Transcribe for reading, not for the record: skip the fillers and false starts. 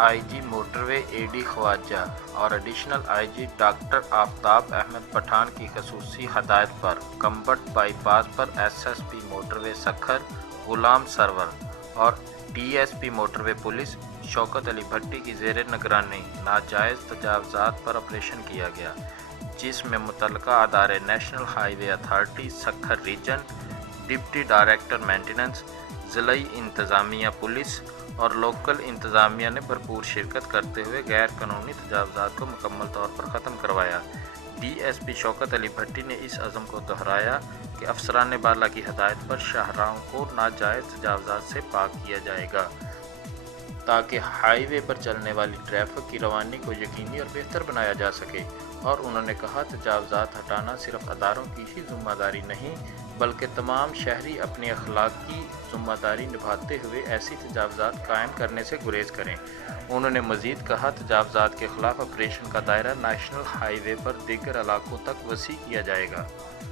آئی جی motorway اے D Khawaja اور additional I G doctor Aftab Ahmed Pathan کی خصوصی ہدایت پر کمبٹ بائی پاس پر S S P motorway Sukkur Ghulam Sarwar اور D S P motorway police Shaukat Ali Bhatti کی زیر نگرانی ناجائز تجاوزات پر آپریشن کیا گیا، جس میں متعلقہ ادارے national highway authority Sukkur region, deputy director maintenance, ضلعی انتظامیہ پولیس اور لوکل انتظامیہ نے بھرپور شرکت کرتے ہوئے غیر قانونی تجاوزات کو مکمل طور پر ختم کروایا۔ ڈی ایس پی شوکت علی بھٹی نے اس عزم کو دہرایا کہ افسران بالا کی ہدایت پر شاہراہوں کو ناجائز تجاوزات سے پاک کیا جائے گا تاکہ ہائی وے پر چلنے والی ٹریفک کی روانی کو یقینی اور بہتر بنایا جا سکے، اور انہوں نے کہا تجاوزات ہٹانا صرف اداروں کی ہی ذمہ داری نہیں بلکہ تمام شہری اپنی اخلاقی ذمہ داری نبھاتے ہوئے ایسی تجاوزات قائم کرنے سے گریز کریں۔ انہوں نے مزید کہا تجاوزات کے خلاف آپریشن کا دائرہ نیشنل ہائی وے پر دیگر علاقوں تک وسیع کیا جائے گا۔